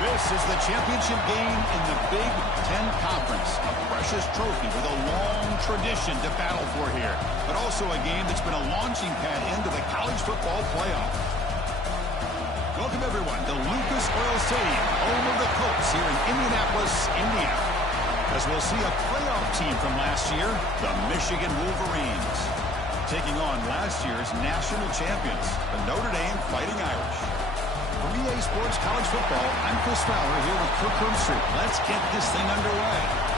This is the championship game in the Big Ten Conference. A precious trophy with a long tradition to battle for here. But also a game that's been a launching pad into the college football playoff. Welcome, everyone, to Lucas Oil Stadium, home of the Colts here in Indianapolis, Indiana. As we'll see a playoff team from last year, the Michigan Wolverines, taking on last year's national champions, the Notre Dame Fighting Irish. From EA Sports College Football, I'm Chris Fowler here with Kirk Herbstreit. Let's get this thing underway.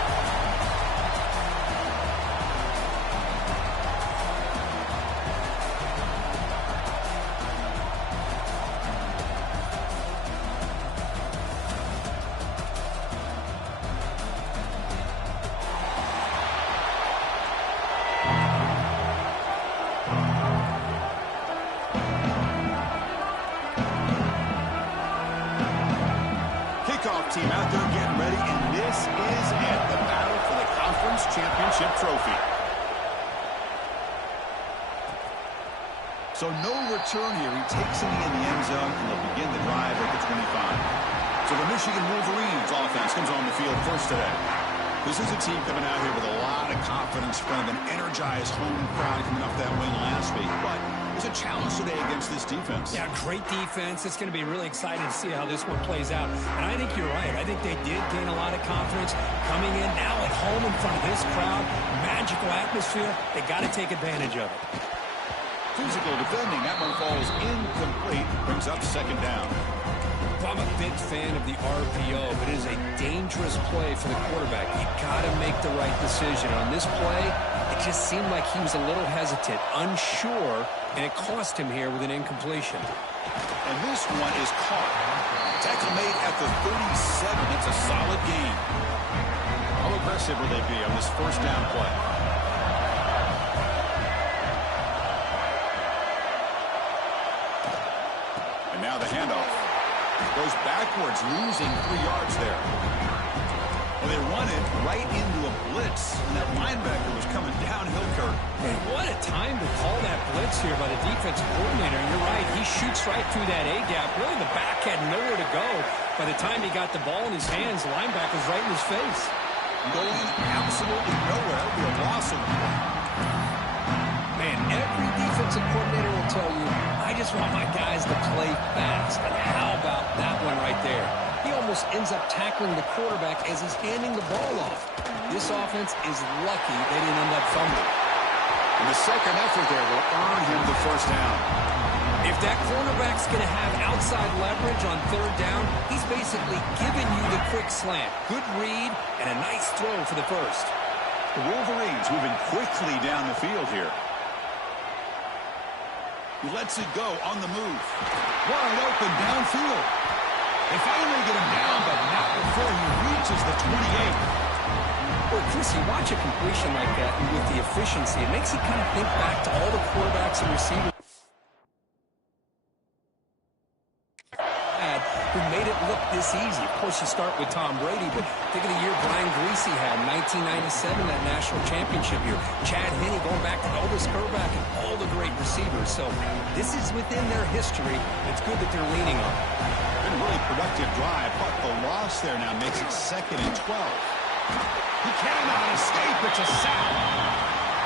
Team out there getting ready, and this is it, the battle for the conference championship trophy. So no return here. He takes it in the end zone, and they'll begin the drive at the 25. So the Michigan Wolverines offense comes on the field first today. This is a team coming out here with a lot of confidence from an energized home crowd coming off that win last week, but it's a challenge today against this defense. Yeah, great defense. It's going to be really exciting to see how this one plays out. And I think you're right. I think they did gain a lot of confidence coming in now at home in front of this crowd. Magical atmosphere. They got to take advantage of it. Physical defending. That one falls incomplete. Brings up second down. Well, I'm a big fan of the RPO, but it is a dangerous play for the quarterback. You got to make the right decision. On this play, it just seemed like he was a little hesitant, unsure, and it cost him here with an incompletion. And this one is caught. Tackle made at the 37. It's a solid gain. How aggressive will they be on this first down play? And now the handoff. Goes backwards, losing 3 yards there. Well, they run it right into a blitz, and that linebacker was coming downhill, Kirk. Hey, what a time to call that blitz here by the defensive coordinator. You're right, he shoots right through that A-gap. Really, the back had nowhere to go. By the time he got the ball in his hands, the linebacker's right in his face. Going absolutely nowhere. That would be a loss of the play. Man, every defensive coordinator will tell you, I just want my guys to play fast. And how about that one right there? He almost ends up tackling the quarterback as he's handing the ball off. This offense is lucky they didn't end up fumbling. And the second effort there will earn him the first down. If that cornerback's going to have outside leverage on third down, he's basically giving you the quick slant. Good read and a nice throw for the first. The Wolverines moving quickly down the field here. He lets it go on the move. Wide open downfield. They finally get him down, but not before he reaches the 28. Well, Chris, you watch a completion like that, and with the efficiency, it makes you kind of think back to all the quarterbacks and receivers who made it look this easy. Of course, you start with Tom Brady, but think of the year Brian Griese had in 1997, that national championship year. Chad Henne going back to Elvis Grbac and all the great receivers. So this is within their history. It's good that they're leaning on it. Been a really productive drive, but the loss there now makes it 2nd and 12. He cannot escape. It's a sack.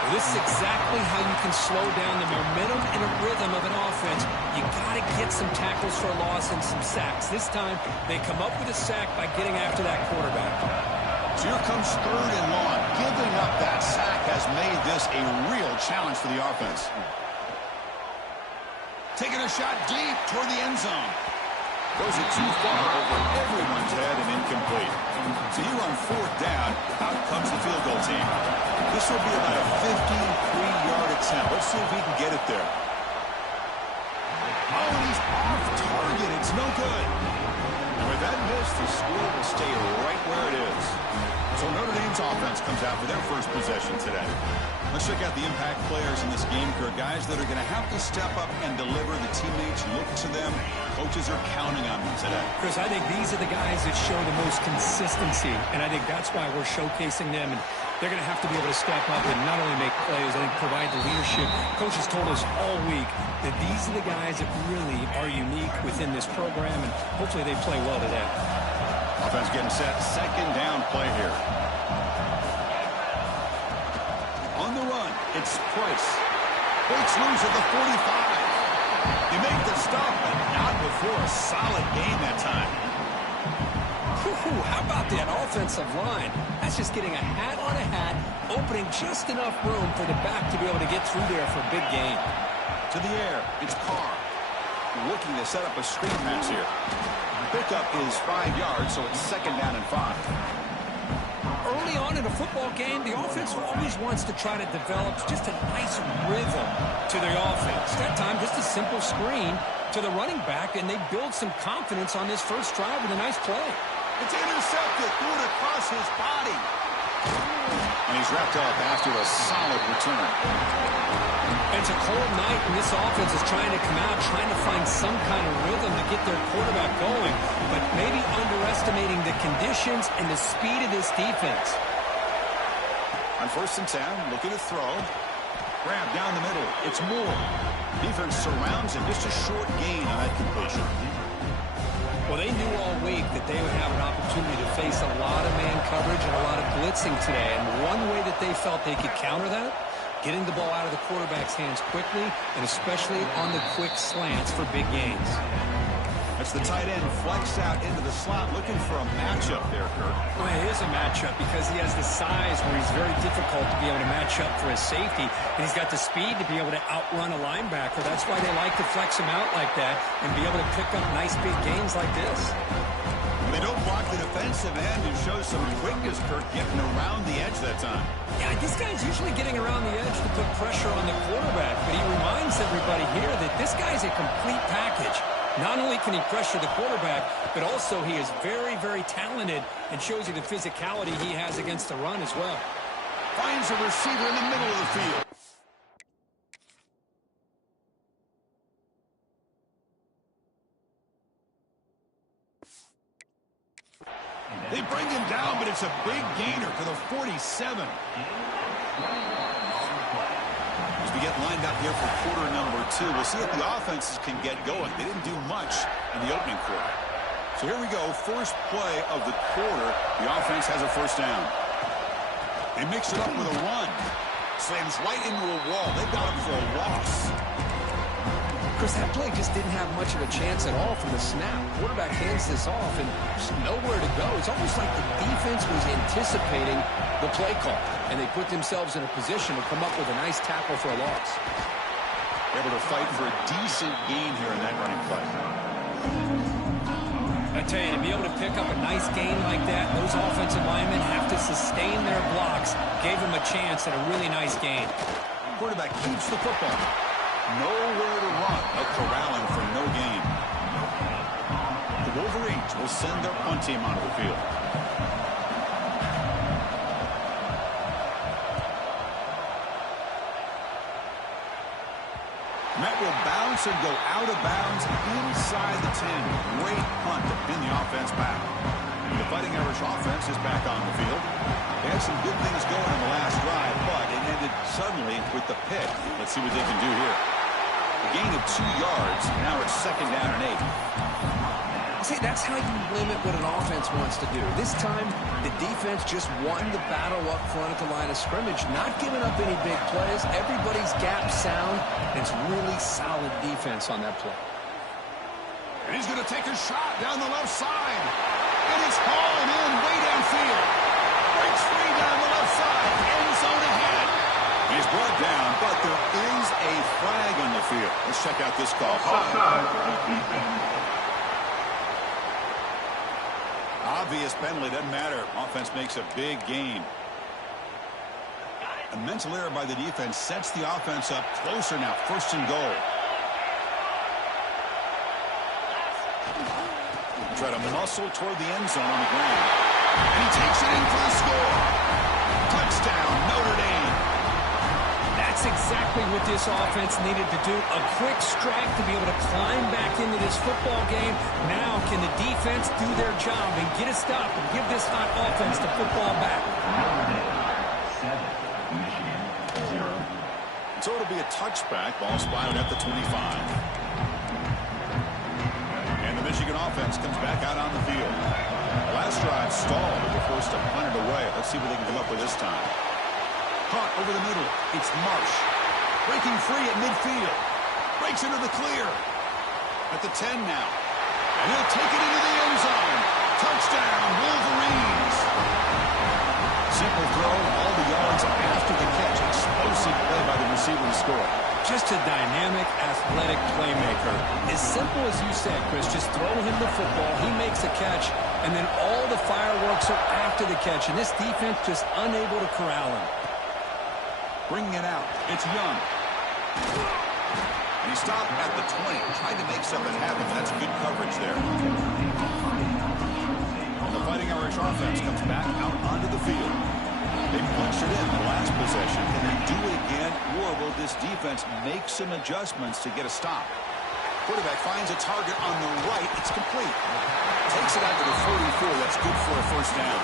Well, this is exactly how you can slow down the momentum and a rhythm of an offense. You got to get some tackles for a loss and some sacks. This time, they come up with a sack by getting after that quarterback. So here comes 3rd and long. Giving up that sack has made this a real challenge for the offense. Taking a shot deep toward the end zone. Goes it too far over everyone's head and incomplete. So here on 4th down, out comes the field goal team. This will be about a 53-yard attempt. Let's see if he can get it there. Oh, and he's off target. It's no good. And with that miss, the score will stay right where it is. So Notre Dame's offense comes out for their first possession today. Let's check out the impact players in this game, Kirk. Guys that are going to have to step up and deliver. The teammates look to them. Coaches are counting on them today. Chris, I think these are the guys that show the most consistency, and I think that's why we're showcasing them. And They're going to have to be able to step up and not only make plays, I think provide the leadership. Coach has told us all week that these are the guys that really are unique within this program, and hopefully they play well today. Offense getting set. Second down play here. On the run, it's Price. Breaks loose at the 45. They make the stop, but not before a solid game that time. How about that offensive line? That's just getting a hat on a hat, opening just enough room for the back to be able to get through there for a big gain. To the air, it's Carr. Looking to set up a screen pass here. Pickup is 5 yards, so it's second down and 5. Early on in a football game, the offense always wants to try to develop just a nice rhythm to their offense. That time, just a simple screen to the running back, and they build some confidence on this first drive with a nice play. It's intercepted, threw it across his body. And he's wrapped up after a solid return. It's a cold night, and this offense is trying to come out, trying to find some kind of rhythm to get their quarterback going, but maybe underestimating the conditions and the speed of this defense. On first and 10, looking to throw. Grab down the middle. It's Moore. Defense surrounds him. Just a short gain on that completion. Well, they knew all week that they would have an opportunity to face a lot of man coverage and a lot of blitzing today. And one way that they felt they could counter that, getting the ball out of the quarterback's hands quickly, and especially on the quick slants for big gains. That's the tight end flex out into the slot, looking for a matchup there, Kirk. Well, it is a matchup because he has the size where he's very difficult to be able to match up for his safety, and he's got the speed to be able to outrun a linebacker. That's why they like to flex him out like that and be able to pick up nice big gains like this. They don't block the defensive end and show some quickness, Kirk, getting around the edge that time. Yeah, this guy's usually getting around the edge to put pressure on the quarterback, but he reminds everybody here that this guy's a complete package. Not only can he pressure the quarterback, but also he is very, very talented and shows you the physicality he has against the run as well. Finds a receiver in the middle of the field. They bring him down, but it's a big gainer for the 47. As we get lined up here for quarter number 2, we'll see if the offenses can get going. They didn't do much in the opening quarter. So here we go, first play of the quarter. The offense has a first down. They mix it up with a run. Slams right into a wall. They've got him for a loss. Chris, that play just didn't have much of a chance at all from the snap. Quarterback hands this off and just nowhere to go. It's almost like the defense was anticipating the play call, and they put themselves in a position to come up with a nice tackle for a loss. Able to fight for a decent gain here in that running play. I tell you, to be able to pick up a nice gain like that, those offensive linemen have to sustain their blocks. Gave them a chance at a really nice gain. Quarterback keeps the football. Nowhere to run. They'll corral him for no gain. The Wolverines will send their punt team onto the field. Met will bounce and go out of bounds inside the 10. Great punt to pin the offense back. The Fighting Irish offense is back on the field. They had some good things going on the last drive, but it ended suddenly with the pick. Let's see what they can do here. A gain of 2 yards. Now it's second down and 8. See, that's how you limit what an offense wants to do. This time, the defense just won the battle up front at the line of scrimmage, not giving up any big plays. Everybody's gap sound, and it's really solid defense on that play. And he's going to take a shot down the left side. And it's hauled in way downfield. Breaks free down the left side. End zone ahead. He's brought down, but there is a flag on the field. Let's check out this call. Obvious penalty, doesn't matter. Offense makes a big gain. A mental error by the defense sets the offense up closer now. First and goal. Try to muscle toward the end zone on the ground. And he takes it in for the score. Touchdown, Notre Dame. That's exactly what this offense needed to do. A quick strike to be able to climb back into this football game. Now can the defense do their job and get a stop and give this hot offense the football back? So it'll be a touchback. Ball spotted at the 25. And the Michigan offense comes back out on the field. Last drive stalled, but they're forced to punt it away. Let's see what they can come up with this time. Caught over the middle. It's Marsh. Breaking free at midfield. Breaks into the clear. At the 10 now. And he'll take it into the end zone. Touchdown, Wolverines. Simple throw, all the yards after the catch. Explosive play by the receiver to score. Just a dynamic, athletic playmaker. As simple as you said, Chris, just throw him the football, he makes a catch, and then all the fireworks are after the catch, and this defense just unable to corral him. Bringing it out, it's Young. And he stopped at the 20, trying to make something happen. That's good coverage there. The Fighting Irish offense comes back out onto the field. They punched it in the last possession. Can they do it again, or will this defense make some adjustments to get a stop? Quarterback finds a target on the right. It's complete. Takes it out to the 44. That's good for a first down.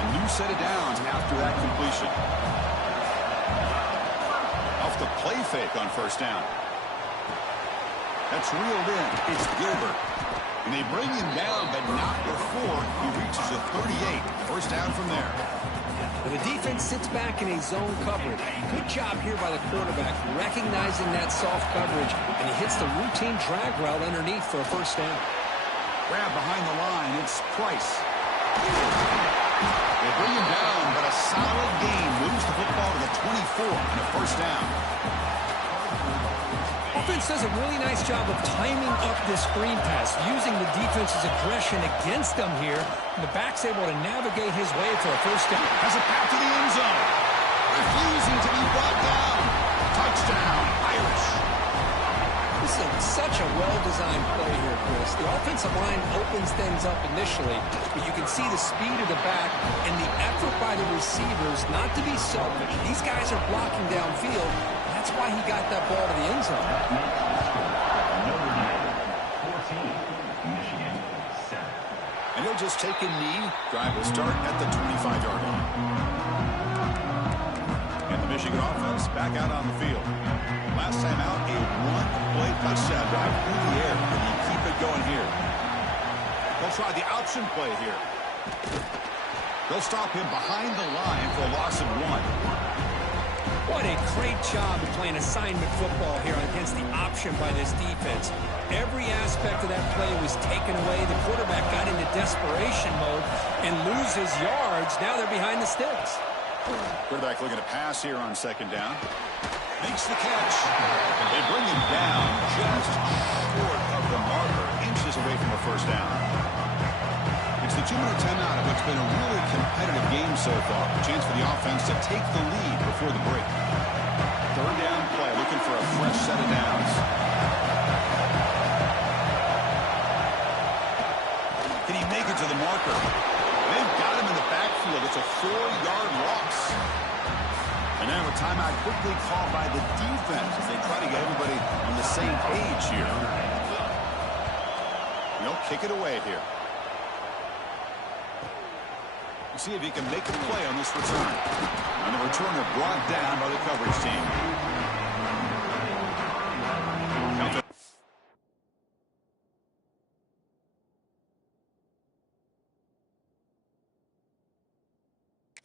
A new set of downs after that completion. Off the play fake on first down. That's reeled in. It's Gilbert. And they bring him down, but not before he reaches the 38. First down from there. Well, the defense sits back in a zone coverage. Good job here by the quarterback, recognizing that soft coverage, and he hits the routine drag route underneath for a first down. Grab behind the line. It's Price. They bring him down, but a solid gain moves the football to the 24 and a first down. Offense does a really nice job of timing up this screen pass, using the defense's aggression against them here. And the back's able to navigate his way for a first down. Has a path to the end zone. Refusing to be brought down. Touchdown, Irish. This is such a well-designed play here, Chris. The offensive line opens things up initially, but you can see the speed of the back and the effort by the receivers not to be selfish. These guys are blocking downfield. That's why he got that ball to the end zone. And he'll just take a knee. Drive will start at the 25-yard line. And the Michigan offense back out on the field. Last time out, a one-play touchdown drive through the air. Can you keep it going here? They'll try the option play here. They'll stop him behind the line for a loss of 1. What a great job of playing assignment football here against the option by this defense. Every aspect of that play was taken away. The quarterback got into desperation mode and loses yards. Now they're behind the sticks. Quarterback looking to pass here on second down. Makes the catch. They bring him down just short of the marker, inches away from a first down. It's the 2-minute timeout of what's been a really competitive game so far. A chance for the offense to take the lead before the break. Third down play, looking for a fresh set of downs. Can he make it to the marker? They've got him in the backfield. It's a 4-yard loss. And now a timeout quickly called by the defense as they try to get everybody on the same page here. And they'll kick it away here. See if he can make a play on this return. And the returner brought down by the coverage team.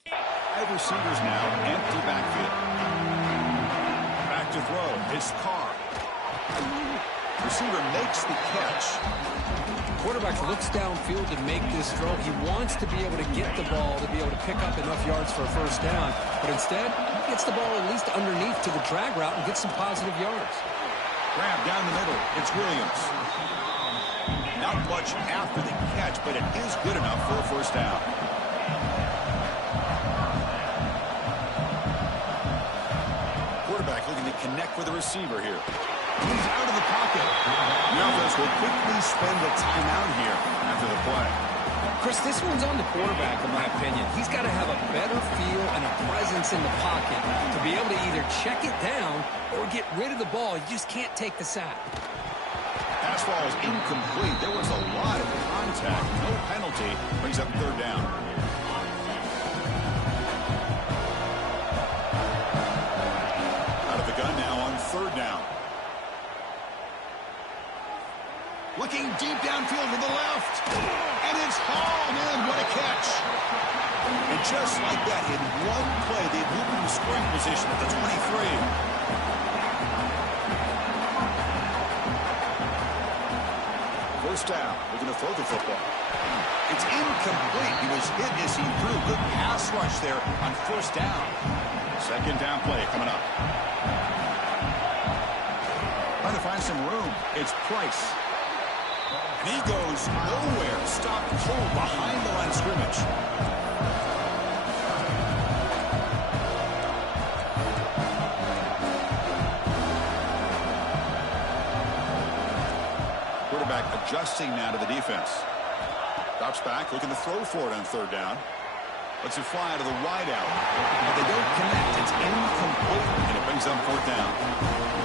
Five receivers now, empty backfield. Back to throw, it's Carr. Receiver makes the catch. Quarterback looks downfield to make this throw. He wants to be able to get the ball to be able to pick up enough yards for a first down. But instead, he gets the ball at least underneath to the drag route and gets some positive yards. Grab down the middle. It's Williams. Not much after the catch, but it is good enough for a first down. Quarterback looking to connect with the receiver here. He's out of the pocket. The offense will quickly spend the timeout here after the play. Chris, this one's on the quarterback, in my opinion. He's got to have a better feel and a presence in the pocket to be able to either check it down or get rid of the ball. You just can't take the sack. Pass ball is incomplete. There was a lot of contact. No penalty. Brings up third down. third down. Looking deep downfield to the left. And it's hauled in. What a catch. And just like that, in one play, they moved into scoring position at the 23. First down. Looking to throw the football. It's incomplete. He was hit as he threw. Good pass rush there on first down. Second down play coming up. Trying to find some room. It's Price. And he goes nowhere. Stopped cold behind the line of scrimmage. Quarterback adjusting now to the defense. Drops back, looking to throw for it on third down. Lets it fly to the wide out. But they don't connect. It's incomplete, and it brings up fourth down.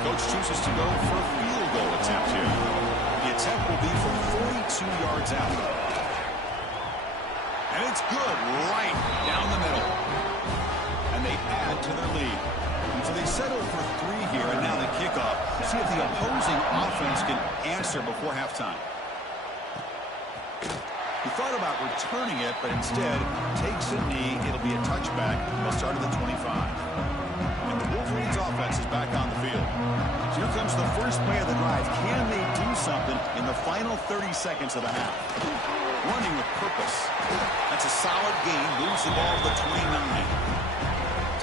The coach chooses to go for a field goal attempt here. The attempt will be from 42 yards out. And it's good right down the middle. And they add to their lead. And so they settle for 3 here, and now the kickoff. See if the opposing offense can answer before halftime. He thought about returning it, but instead takes a knee. It'll be a touchback. They'll start at the 25. And the Wolverines offense is back on the field. So here comes the first play of the drive. Can they do something in the final 30 seconds of the half? Running with purpose. That's a solid gain. Moves the ball to the 29.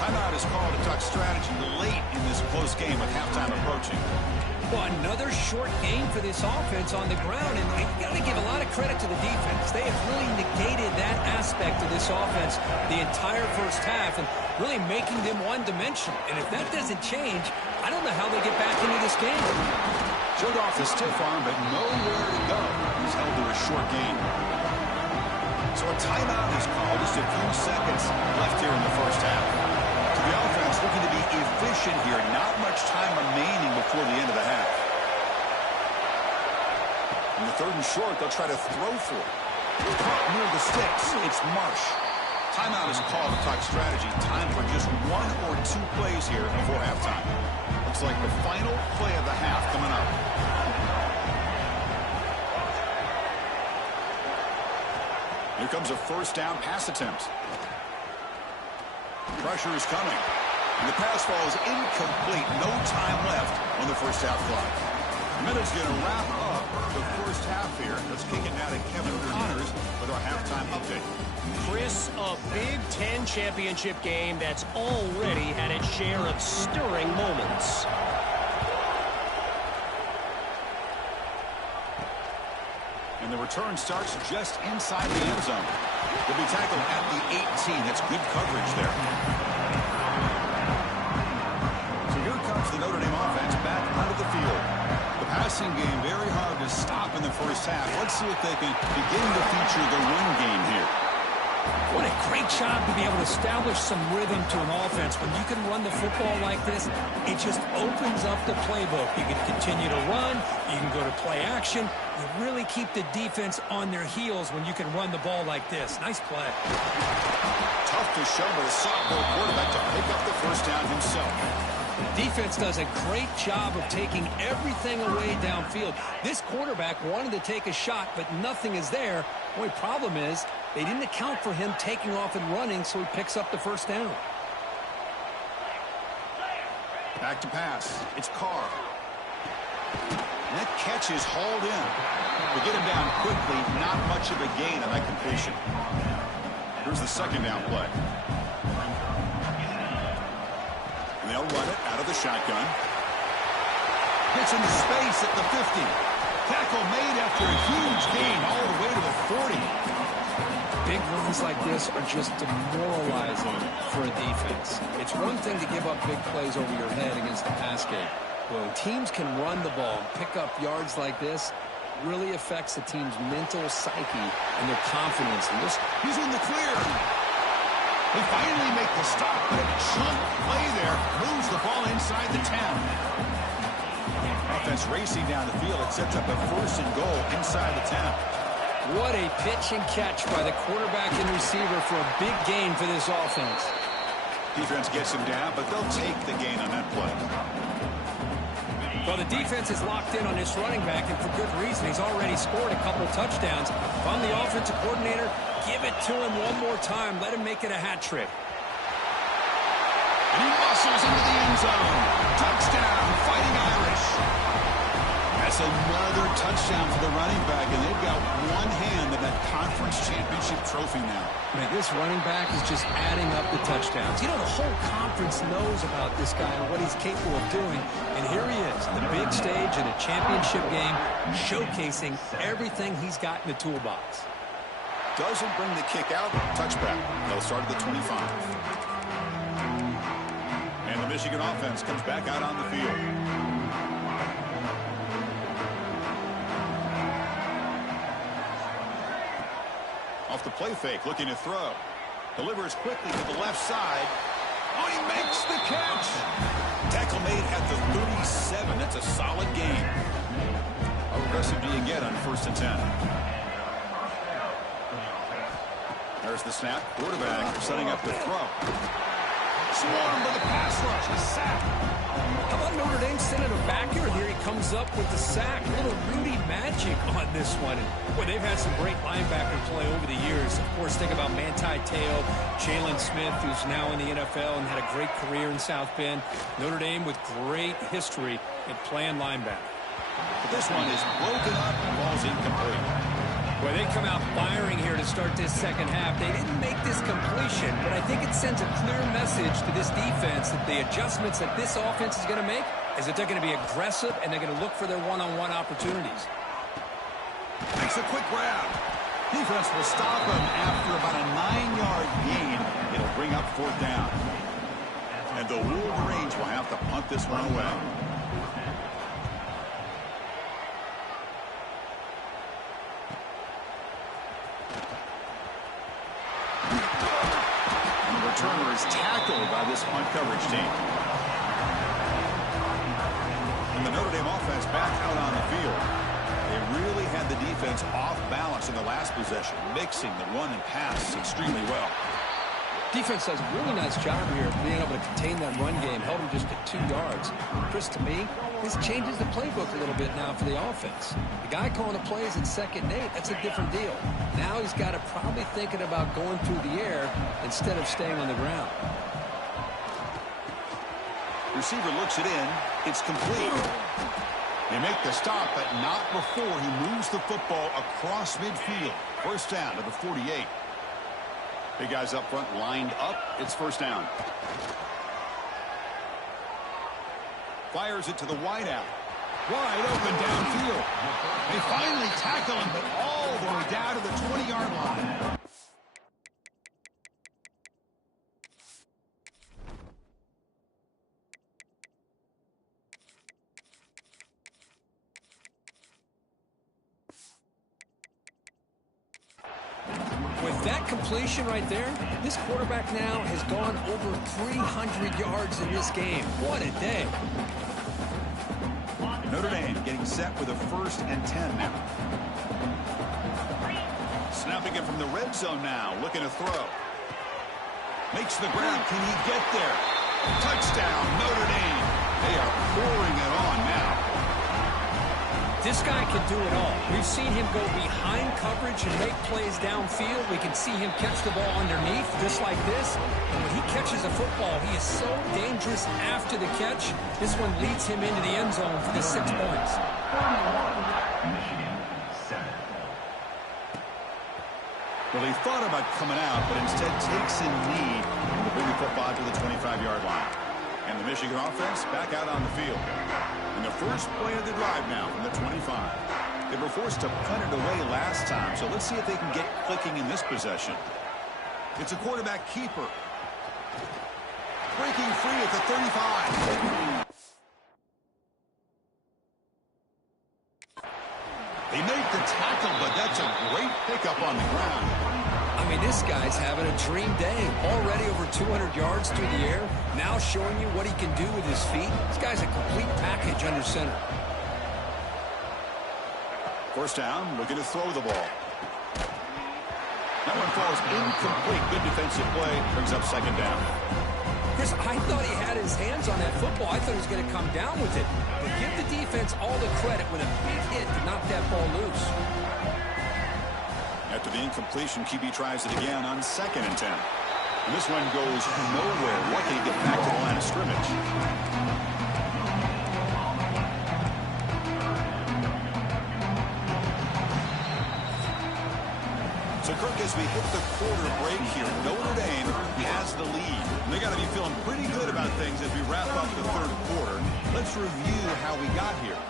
Timeout is called to talk strategy late in this close game with halftime approaching. Well, another short game for this offense on the ground, and you got to give a lot of credit to the defense. They have really negated that aspect of this offense the entire first half and really making them one-dimensional. And if that doesn't change, I don't know how they get back into this game. Showed off the stiff arm, but nowhere to go. He's held to a short gain. So a timeout is called. Just a few seconds left here in the first half. The offense looking to be efficient here. Not much time remaining before the end of the half. In the third and short, they'll try to throw for it. Caught near the sticks. It's Marsh. Timeout is called to talk strategy. Time for just 1 or 2 plays here before halftime. Looks like the final play of the half coming up. Here comes a first down pass attempt. Pressure is coming. And the pass falls incomplete. No time left on the first half clock. The minute's going to wrap up the first half here. Let's kick it now to Kevin Connors with our halftime update. Chris, a Big Ten championship game that's already had its share of stirring moments. And the return starts just inside the end zone. Will be tackled at the 18. That's good coverage there. So here comes the Notre Dame offense back onto the field. The passing game very hard to stop in the first half. Let's see if they can begin to feature the run game here. What a great job to be able to establish some rhythm to an offense. When you can run the football like this, it just opens up the playbook. You can continue to run. You can go to play action. You really keep the defense on their heels when you can run the ball like this. Nice play. Tough to show with a sophomore quarterback to pick up the first down himself. Defense does a great job of taking everything away downfield. This quarterback wanted to take a shot, but nothing is there. The only problem is they didn't account for him taking off and running, so he picks up the first down. Back to pass. It's Carr. And that catch is hauled in. To get him down quickly, not much of a gain on that completion. Here's the second down play. And they'll run it out of the shotgun. Gets into space at the 50. Tackle made after a huge gain all the way to the 40. Big runs like this are just demoralizing for a defense. It's one thing to give up big plays over your head against the pass game. When teams can run the ball and pick up yards like this, it really affects the team's mental psyche and their confidence. And he's in the clear. They finally make the stop, but a chunk play there moves the ball inside the 10. Offense racing down the field. It sets up a first and goal inside the 10. What a pitch and catch by the quarterback and receiver for a big gain for this offense. Defense gets him down, but they'll take the gain on that play. Well, the defense is locked in on this running back, and for good reason. He's already scored a couple touchdowns. If I'm the offensive coordinator, give it to him one more time. Let him make it a hat trick. And he muscles into the end zone. Touchdown, Fighting Irish. That's another touchdown for the running back, and they've got one hand in that conference championship trophy now. Man, this running back is just adding up the touchdowns. You know, the whole conference knows about this guy and what he's capable of doing. And here he is, the big stage in a championship game, showcasing everything he's got in the toolbox. Doesn't bring the kick out. Touchback. They'll start at the 25. And the Michigan offense comes back out on the field. Off the play fake, looking to throw. Delivers quickly to the left side. Oh, he makes the catch. Tackle made at the 37. That's a solid gain. How aggressive do you get on 1st and 10? There's the snap. Quarterback setting up to throw. Swarmed by the pass rush. A sack. How about Notre Dame sending him back here? Here he comes up with the sack. A little Rudy magic on this one. And, boy, they've had some great linebacker play over the years. Of course, think about Manti Te'o, Jalen Smith, who's now in the NFL and had a great career in South Bend. Notre Dame with great history in playing linebacker. But this one is broken up and ball's incomplete. Well, they come out firing here to start this second half. They didn't make this completion, but I think it sends a clear message to this defense that the adjustments that this offense is going to make is that they're going to be aggressive and they're going to look for their one-on-one opportunities. Makes a quick grab. Defense will stop him after about a 9-yard gain. It'll bring up 4th down. And the Wolverines will have to punt this one away. Returner is tackled by this punt coverage team. And the Notre Dame offense back out on the field. They really had the defense off balance in the last possession, mixing the run and pass extremely well. Defense does a really nice job here of being able to contain that run game, held him just at 2 yards. Chris, to me, this changes the playbook a little bit now for the offense. The guy calling the plays at 2nd and 8, that's a different deal. Now he's got to probably thinking about going through the air instead of staying on the ground. Receiver looks it in. It's complete. They make the stop, but not before he moves the football across midfield. 1st down to the 48. Big guys up front lined up. It's 1st down. Fires it to the wideout. Wide open downfield. They finally tackle him, but all the way down to the 20-yard line. With that completion right there, this quarterback now has gone over 300 yards in this game. What a day. Notre Dame getting set with a 1st and 10 now. Snapping it from the red zone now, looking to throw. Makes the grab. Can he get there? Touchdown, Notre Dame. They are pouring it on now. This guy can do it all. We've seen him go behind coverage and make plays downfield. We can see him catch the ball underneath, just like this. And when he catches a football, he is so dangerous after the catch. This one leads him into the end zone for the 6 points. Well, he thought about coming out, but instead takes a knee to bring the football to the 25-yard line. And the Michigan offense back out on the field. And the first play of the drive now from the 25. They were forced to punt it away last time, so let's see if they can get clicking in this possession. It's a quarterback keeper. Breaking free at the 35. They make the tackle, but that's a great pickup on the ground. I mean, this guy's having a dream day. Already over 200 yards through the air. Now showing you what he can do with his feet. This guy's a complete package under center. 1st down, looking to throw the ball. That one falls incomplete. Good defensive play. Brings up 2nd down. Chris, I thought he had his his hands on that football. I thought he was going to come down with it. But give the defense all the credit with a big hit to knock that ball loose. After the incompletion, QB tries it again on 2nd and 10. And this one goes nowhere. Lucky to get back to the line of scrimmage. So, Kirk, as we hit the quarter break here, Notre Dame has the lead. And they got to be feeling pretty good about things as we wrap up the 3rd quarter. Let's review how we got here.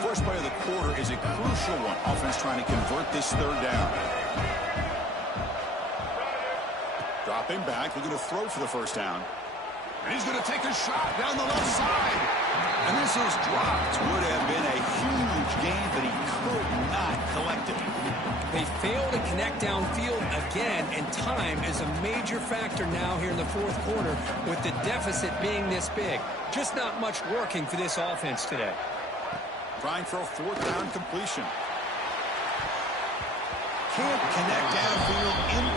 First play of the quarter is a crucial one. Offense trying to convert this 3rd down. Dropping back, looking to throw for the 1st down. And he's going to take a shot down the left side. And this is dropped. Would have been a huge gain, but he could not collect it. They fail to connect downfield again, and time is a major factor now here in the 4th quarter with the deficit being this big. Just not much working for this offense today. Trying for a 4th down completion. Can't connect downfield.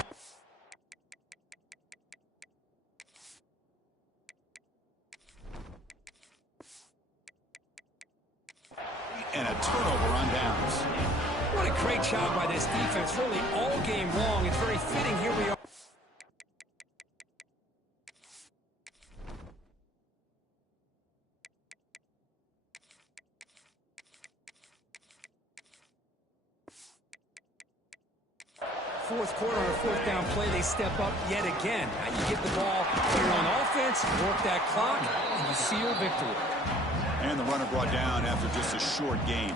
And a turnover on downs. What a great job by this defense, really all game long. It's very fitting. Here we are. Fourth quarter on a 4th down play, they step up yet again. Now you get the ball here on offense, work that clock, and you seal victory. And the runner brought down after just a short game.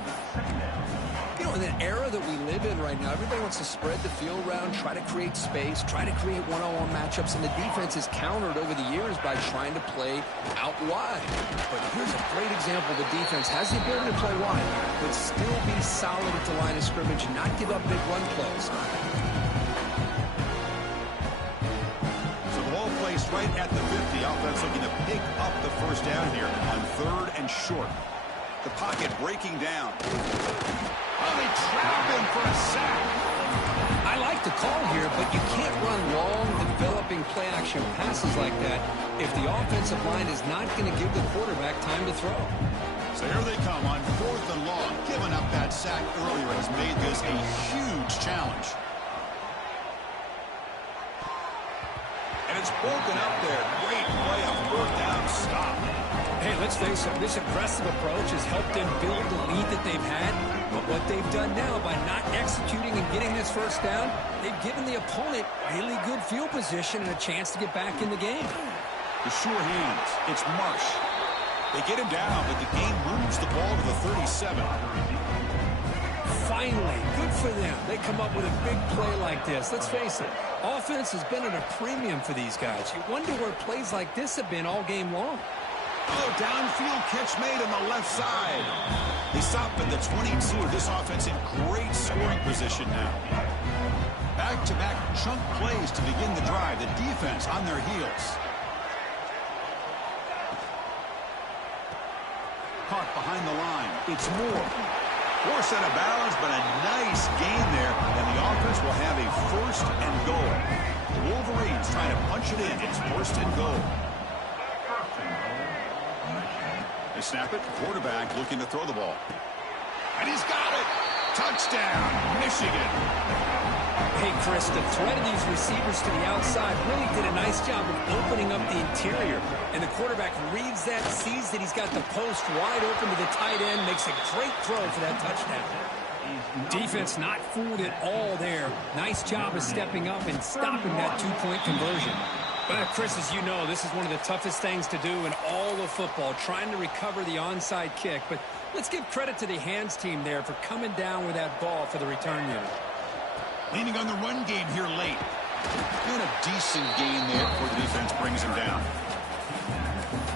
You know, in the era that we live in right now, everybody wants to spread the field around, try to create space, try to create one-on-one matchups, and the defense is countered over the years by trying to play out wide. But here's a great example. The defense has the ability to play wide, but still be solid at the line of scrimmage and not give up big run plays. Right at the 50. Offense looking to pick up the 1st down here on 3rd and short. The pocket breaking down. Oh, they trap him for a sack. I like the call here, but you can't run long, developing play-action passes like that if the offensive line is not going to give the quarterback time to throw. So here they come on 4th and long. Giving up that sack earlier has made this a huge challenge. And it's broken up there. Great play, a 4th down stop. Hey, let's face it, this aggressive approach has helped them build the lead that they've had. But what they've done now by not executing and getting this 1st down, they've given the opponent really good field position and a chance to get back in the game. The sure hands. It's Marsh. They get him down, but the game moves the ball to the 37. Finally, good for them. They come up with a big play like this. Let's face it, offense has been at a premium for these guys. You wonder where plays like this have been all game long. Oh, downfield catch made on the left side. They stop at the 22. This offense in great scoring position now. Back-to-back chunk plays to begin the drive. The defense on their heels. Caught behind the line. It's Moore. Forced out of bounds, but a nice gain there, and the offense will have a 1st and goal. The Wolverines trying to punch it in. It's 1st and goal. They snap it. Quarterback looking to throw the ball. And he's got it. Touchdown, Michigan. Hey, Chris, the threat of these receivers to the outside really did a nice job of opening up the interior. And the quarterback reads that, sees that he's got the post wide open to the tight end, makes a great throw for that touchdown. Defense not fooled at all there. Nice job of stepping up and stopping that 2-point conversion. But, Chris, as you know, this is one of the toughest things to do in all of football, trying to recover the onside kick. But let's give credit to the hands team there for coming down with that ball for the return unit. Leaning on the run game here late. And a decent gain there before the defense brings him down.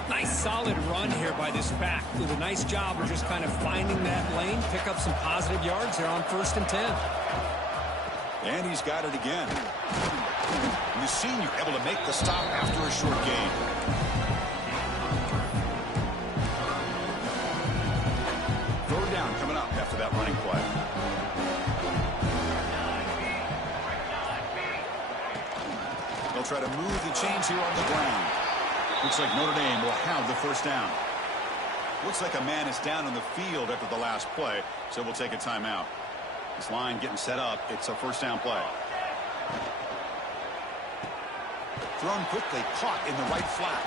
Nice solid run here by this back. Did a nice job of just kind of finding that lane, pick up some positive yards there on 1st and 10. And he's got it again. And the senior able to make the stop after a short gain. Third down coming up after that running play. They'll try to move the chains here on the ground. Looks like Notre Dame will have the first down. Looks like a man is down on the field after the last play, so we'll take a timeout. This line getting set up. It's a first down play. Thrown quickly, caught in the right flat.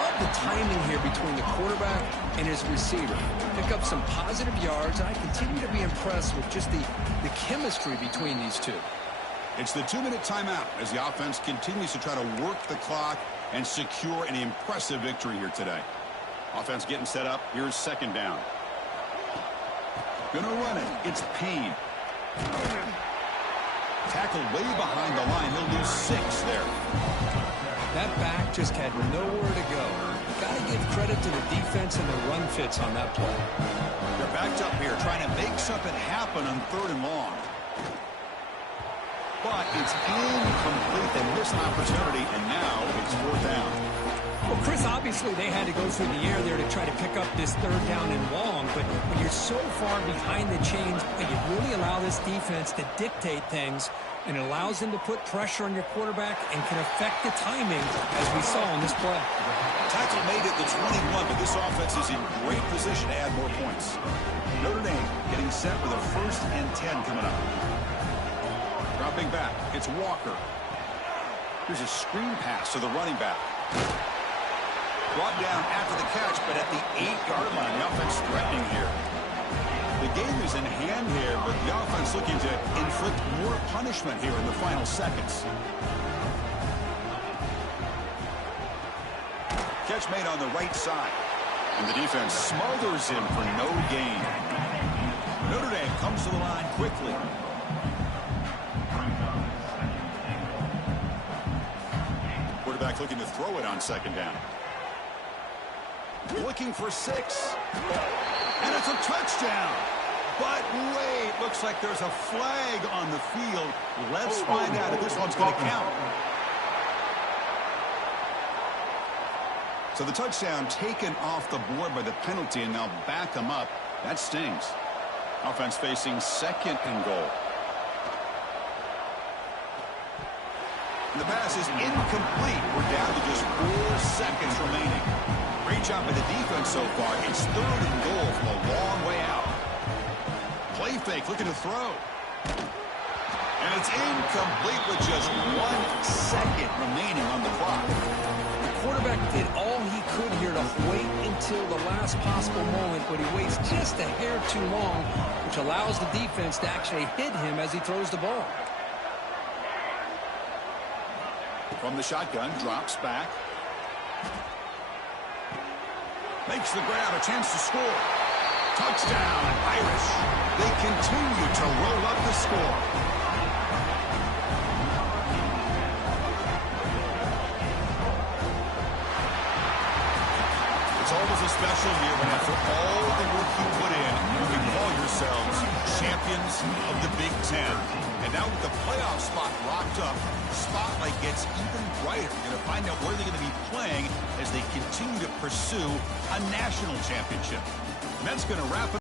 Love the timing here between the quarterback and his receiver. Pick up some positive yards, and I continue to be impressed with just the chemistry between these two. It's the 2-minute timeout as the offense continues to try to work the clock and secure an impressive victory here today. Offense getting set up. Here's second down. Gonna run it. It's Payne. Tackled way behind the line. He'll lose 6 there. That back just had nowhere to go. Got to give credit to the defense and the run fits on that play. They're backed up here trying to make something happen on 3rd and long. But it's incomplete. They miss an opportunity, and now it's 4th down. Well, Chris, obviously they had to go through the air there to try to pick up this 3rd down and long, but when you're so far behind the chains, you really allow this defense to dictate things, and it allows them to put pressure on your quarterback and can affect the timing, as we saw in this play. Tackle made at the 21, but this offense is in great position to add more points. Notre Dame getting set with a 1st and 10 coming up. Dropping back, it's Walker. Here's a screen pass to the running back. Brought down after the catch, but at the 8-yard line, the offense threatening here. The game is in hand here, but the offense looking to inflict more punishment here in the final seconds. Catch made on the right side, and the defense smothers him for no gain. Notre Dame comes to the line quickly. Quarterback looking to throw it on 2nd down. Looking for 6. And it's a touchdown. But wait, looks like there's a flag on the field. Let's find out if this one's going to count. So the touchdown taken off the board by the penalty, and they'll back them up. That stings. Offense facing 2nd and goal. And the pass is incomplete. We're down to just 4 seconds remaining. Great job by the defense so far. It's 3rd and goal from a long way out. Play fake, looking to throw. And it's incomplete with just 1 second remaining on the clock. The quarterback did all he could here to wait until the last possible moment, but he waits just a hair too long, which allows the defense to actually hit him as he throws the ball. From the shotgun, drops back. Makes the grab, a chance to score. Touchdown, Irish. They continue to roll up the score. It's always a special year when after all the work you put in, you can call yourselves champions of the Big Ten. And now with the playoff spot locked up, the spotlight gets even brighter. You're going to find out where they're going to be playing as they continue to pursue a national championship. And that's going to wrap it.